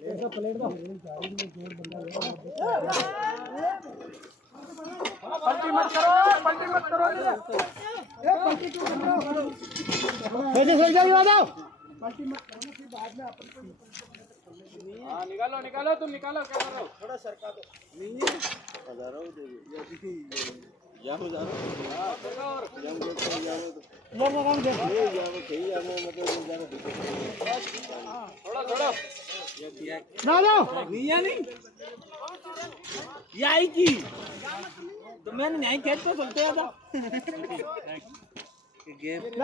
plate दो पलटी मत करो ए पलटी क्यों कर रहे हो सही जाओ पलटी मत करना फिर बाद में अपन हां निकालो तुम निकालो क्या कर रहे हो थोड़ा सरका दो नहीं है हजारों दे या हो जा रहा हां देखो और या मुझे या लो काम दे ये या वो सही या मतलब थोड़ा ना ना नहीं या नहीं ये आई की तो मैंने नहीं खेल तो चलते था गेम